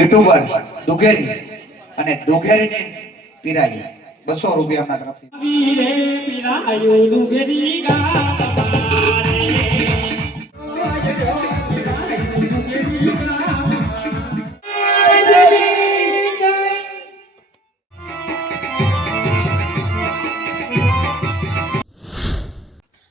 યુટ્યુબર દુઘેરી અને દુઘેરીની પીરાઈ 200 રૂપિયા આપના તરફથી રે પીરાયો દુઘેરી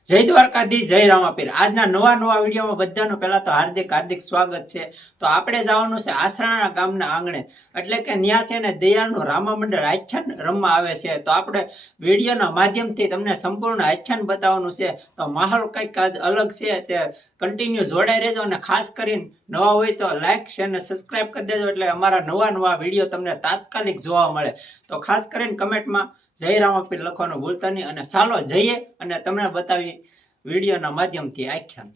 જય દ્વારકાધીશ, જય રામાપીર। આજના નવા વિડીયોમાં બધાનું પહેલા તો હાર્દિક સ્વાગત છે। તો આપણે જવાનું છે આસરાણા ગામના આંગણે, એટલે કે ન્યા છે ને દયાળનું રામા મંડળ આખ્યાન રમવા આવે છે। તો આપણે વિડીયોના માધ્યમથી તમને સંપૂર્ણ આખ્યાન બતાવવાનું છે। તો માહોલ કંઈક આજ અલગ છે, તે કન્ટિન્યુ જોડાઈ રહેજો અને ખાસ કરીને નવા હોય તો લાઈક શેર અને સબસ્ક્રાઈબ કરી દેજો, એટલે અમારા નવા વિડીયો તમને તાત્કાલિક જોવા મળે। તો ખાસ કરીને કમેન્ટમાં જય રામાપીર લખવાનું ભૂલતા નહીં, અને ચાલો જઈએ અને તમને બતાવી વિડીયોના માધ્યમથી આખ્યાન।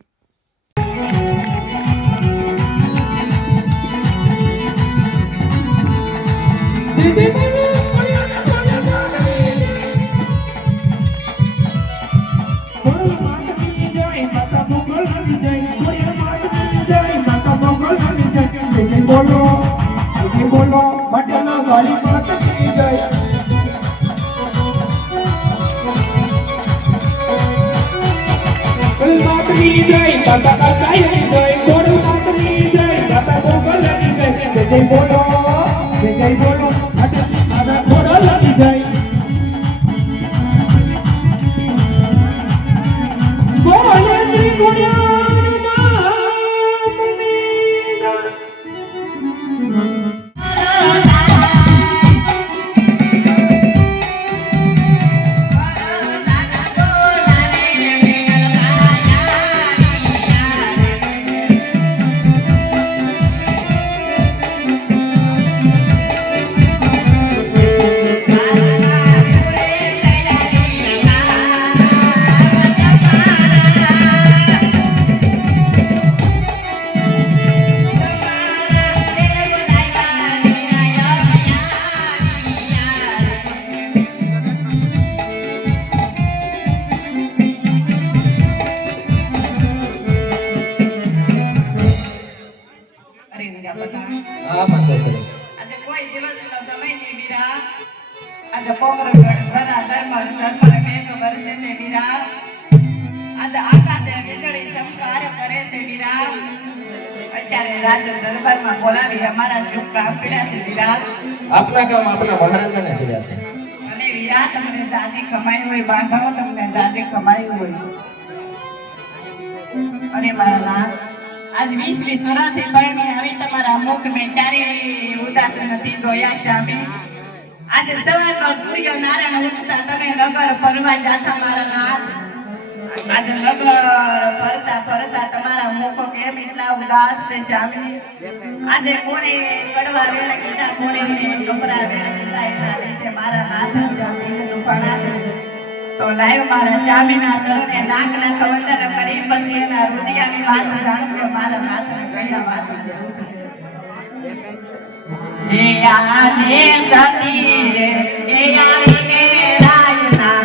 બોલો બટના વાલી માત થઈ જાય માતની જય દાદા કાકાઈ જય બોલ માતની જય દાદા બોગલની જય જય બોલો આટલી દાદા બોગલની જય બોલે ત્રિગુણ્યા આપના કામ આપના મહારાજાને કર્યા છે, અને વીરા તમને જાજી કમાઈ હોય બાંધો તમને જાજી કમાઈ હોય। અરે મારા નાથ, આજ 20 વર્ષથી પરણી આવી તમારા મુખ મેં ક્યારેય ઉદાસ નથી જોયા છે અમે। આજે સવારમાં સૂર્ય નારાયણ ઉઠતા તમે નગર ફરવા જાતા મારા નાથ, આજે નગર ફરતા તમારા મુખો કેમ એટલા ઉદાસ છે સ્વામી। આજે કોને કડવા વેળા કીધા, કોને કપરા વેળા કીધા, એટલા રીતે મારા નાથ દુખાણા છે। તો લાયો મારા સ્વામીના શરણે લાખ વંદન કરી પછી એના હૃદયની વાત જાણજો મારા નાથને કયા વાત એ આજે સતી રે એ આવીને રાજના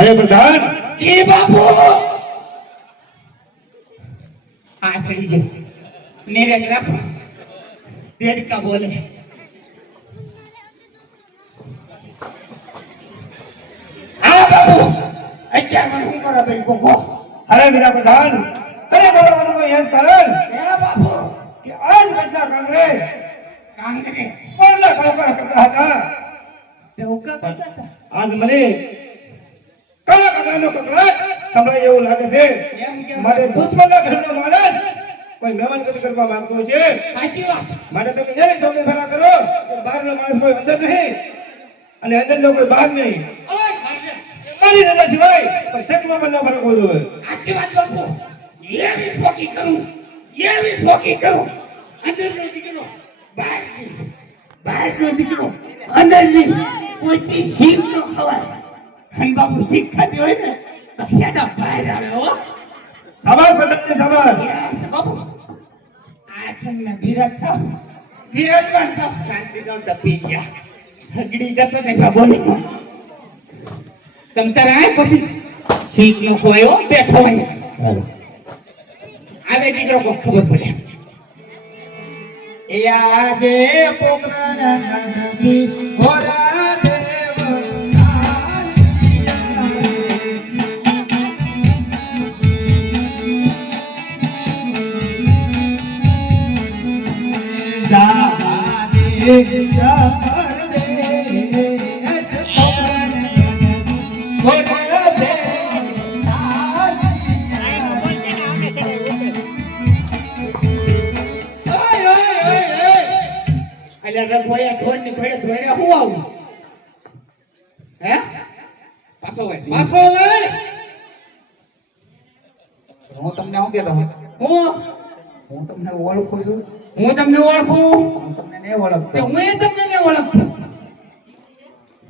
અરે પ્રધાન એ બાપુ આ ચડી ગયો નીરજ રાખો દેડકા બોલે હા બાપુ અત્યારે મને શું કરો ભાઈ કોકો અરે વીરા પ્રધાન અરે બોલાવાનું કોઈ એમ કારણ હે બાપુ કે આજ ઘટના કોંગ્રેસ કાંગરે કોણના કળકળા કરતા હતા દેવકા કરતા હતા આજ મને કળા કળાનો કકળાટ સંભળાય એવું લાગે છે એમ કે મારે દુશ્મનના ઘરનો માણસ કોઈ મહેમાનગતિ કરવા માંગતો છે સાચી વાત માટે તમે એવી સૌથી ફરા કરો કે બહારનો માણસ કોઈ અંદર નહીં અને અંદરનો કોઈ બહાર નહીં ઓય ખાજે મારી રજા સિવાય પણ ચકમાં પણ ના ફરક હોતો હોય સાચી વાત બાપુ એવી શોકી કરું અંદરનો દીકરો બહારનો દીકરો અંદરની કોઈ શીખ નો ખવાય અને બાપુ શીખ ખાતી હોય ને તો હેડા બહાર આવે હો સાબાસ પ્રધાનજી સાબાસ બાપુ આ સંગના વિરાજમાન તો શાંતિ તો તપી ગયા હગડી જતો ને બોલે તમ તારે આ પછી શીખ નો ખવાયો બેઠો હોય આવે દીકરો કો ખબર પડે યાજે પોકરાના નદી ભોરા દેવ રઘવાયા ઢોર ની ઘોડે ધોડે હું આવું હે પાછો હોય હું તમને શું કહેતો હું તમને ઓળખું છું હું તમને ઓળખું હું તમને નહીં ઓળખતો તો હું તમને નહીં ઓળખતો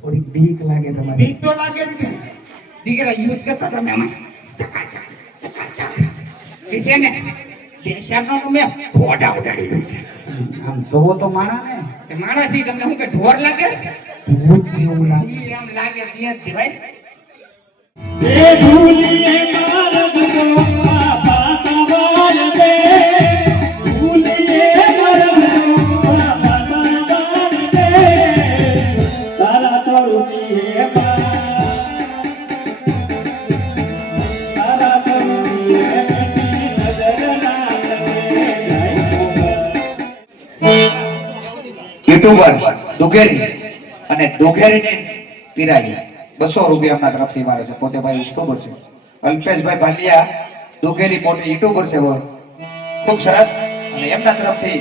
થોડીક બીક લાગે તમારી બીક તો લાગે ને દીકરા યુદ્ધ કરતા તમે આમાં ચકાચક એ છે ને દેશાનો તમે ફોટા ઉડાડી નાખ્યા આમ જોવો તો માણા ને તે માણસી તમને શું કે ઢોર લાગે ભૂત જેવું લાગે ઈ આમ લાગે નિયત છે ભાઈ એ ભૂલીએ મારગ નો પાતાવાલ દે ભૂલીએ મારગ નો પાતાવાલ દે તારા તરુજીએ તારા તરુજીએ નજર ના યુટ્યુબર દુઘેરી અને દુઘેરીની પીરાજી 200 રૂપિયા આપના તરફથી મારે છે પોતે ભાઈ યુટ્યુબર છે અલ્પેશભાઈ ભાલિયા દુઘેરી પોતે યુટ્યુબર છે ખૂબ સરસ અને એમના તરફથી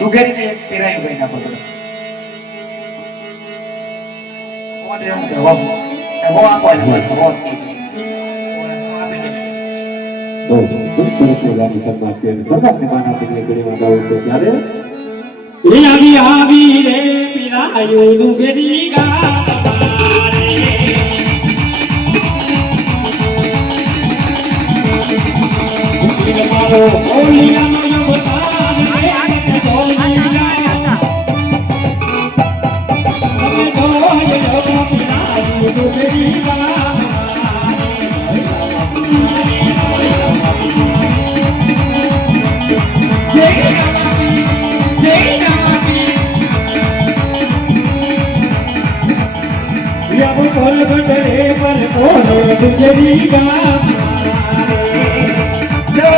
દુઘેરીને એક પીરાયું ભાઈ નાખો તો આવી રે પીરાયો દુઘેરી ડુંગરી ગામ જય રામાપીર જય રામાપીર યબ કોલ ગટરે પર કોલ ડુંગરી ગામ જો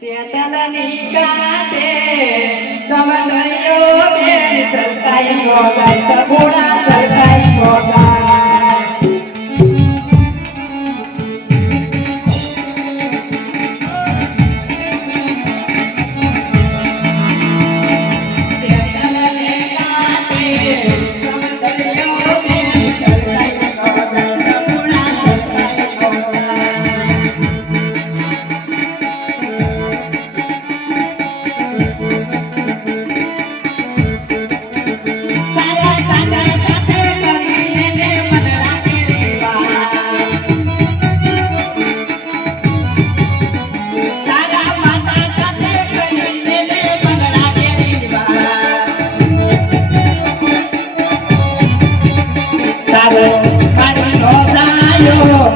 ચેતનની કાંઠે સમંદરિયો બેન સસ્તાઈ મોગાઈ સગુણા સસ્તાઈ મોગાઈ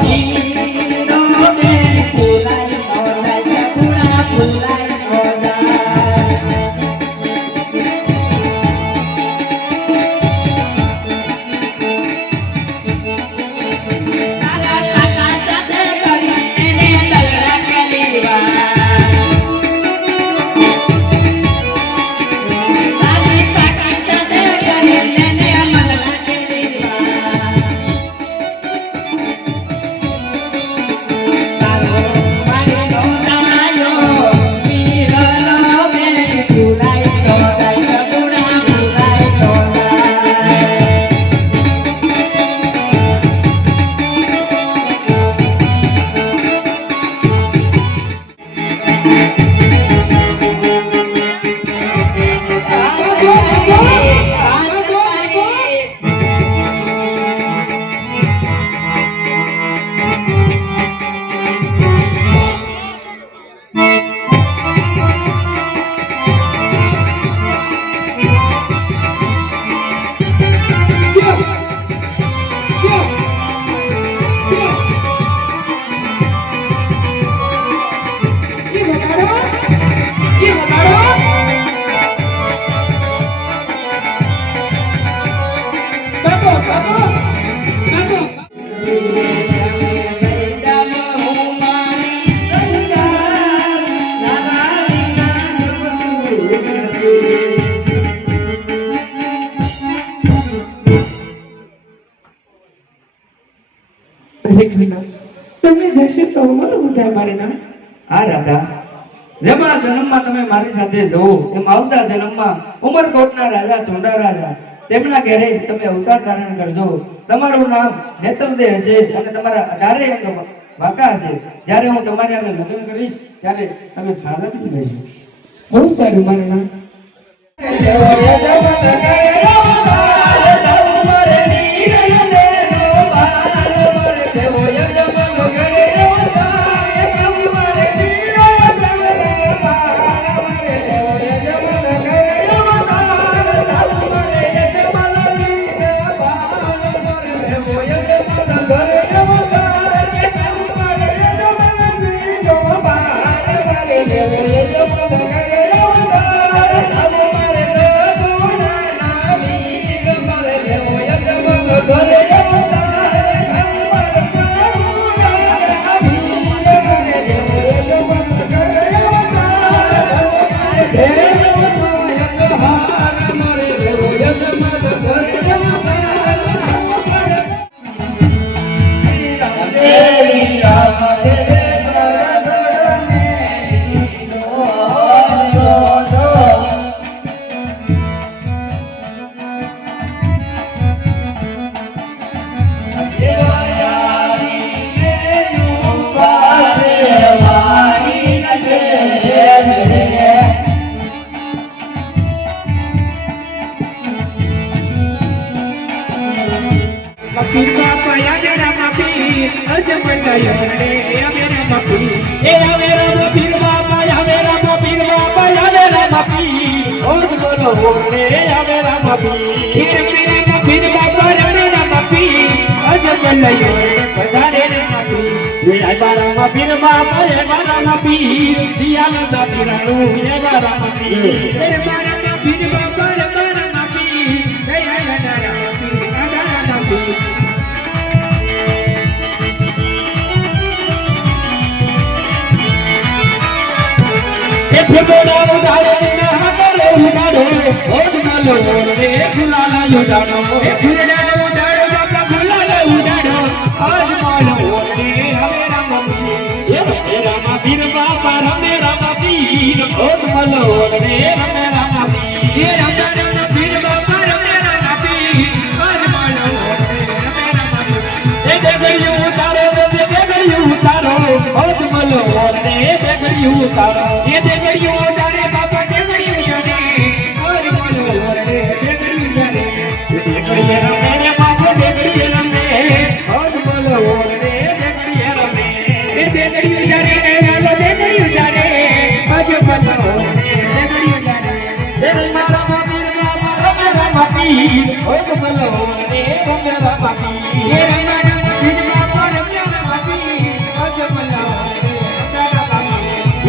વીરો બેન ફૂલાઈ નો જાય સગુણા ફૂલાઈ નો જાય તારા કાકા સાથે કરી એને દલડા કેલીવા તારી કાકા સાથે કરી એને મલડા કેલીવા તારો વાડીનો દાયો વીરલો બેન ફૂલાઈ નો જાય સગુણા ફૂલાઈ નો જાય તમે જશે તો મને ઉધાર મારે ના હા રાધા જેમ આ જન્મમાં તમે મારી સાથે જવો એમ આવતા જન્મમાં ઉમરકોટના રાજા ચોંડા રાજા તેમના ઘરે તમે અવતાર ધારણ કરજો તમારું નામ નેત્રદેહ હશે અને તમારા 18 અંગ વાંકા હશે જ્યારે હું તમારી આગળ લગ્ન કરીશ ત્યારે તમે સાજાથી રહેશો બહુ સારું મારે ના Oh,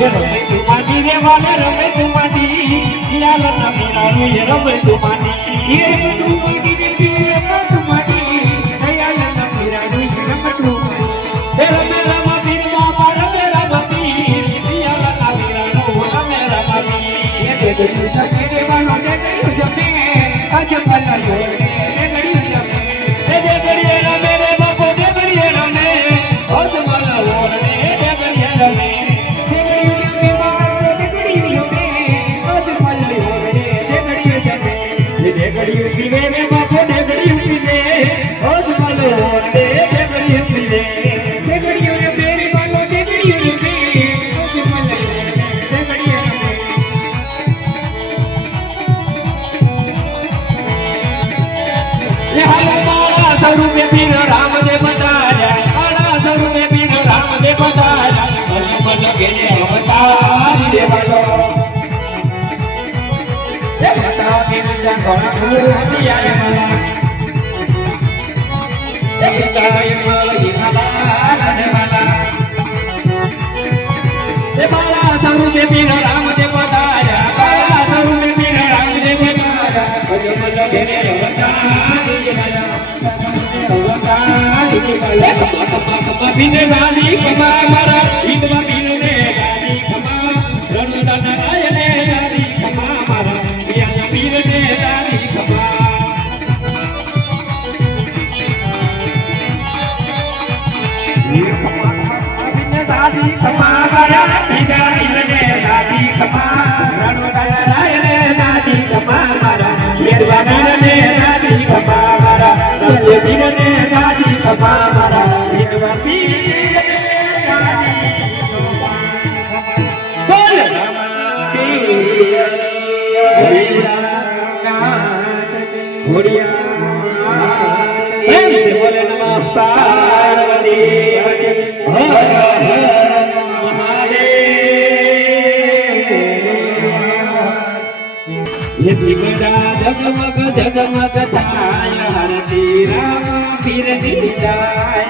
એ રમે તુમાની રે વાલે રમે તુમાની લાલના મીરાનું એ રમે તુમાની એ રમે તુમાની રે પીરે તુમાની લાલના મીરાનું એ રમે તુમાની એ રમે રામા પીર બાબા રમે રામા પીર લાલના મીરાનું રમે રામા પીર એ દે દે રે વાલો દે દે જમે અજમલા યોરે દે ગડી જમે દે દે ગડી રમે રે બાપો દે ગડી રમે અજમલા યોરે દે ગડી રમે जगमग जगमग थाय हरती राम पीर जाय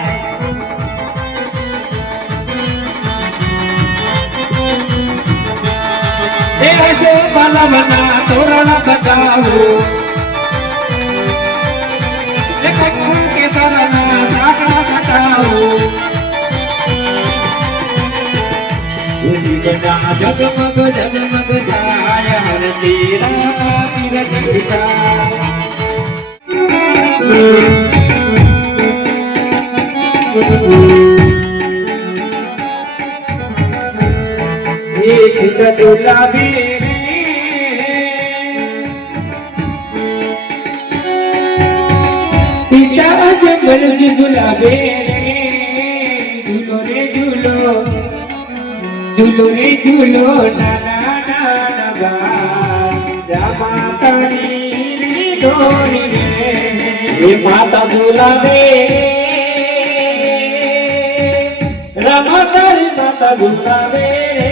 ऐसे बाला बना तोरण बताओ के तरना साकड़ा बताओ जगमग जगमग थाय हरती राम पीर जाय एक दुलाबी पिता जंगल जी दुलाबे झूलो रे झूलो झूलो रे झूलो नाना नाना गा मातानी री डोरी रे ये माता दुलाबे रामा तारी माता दुलाबे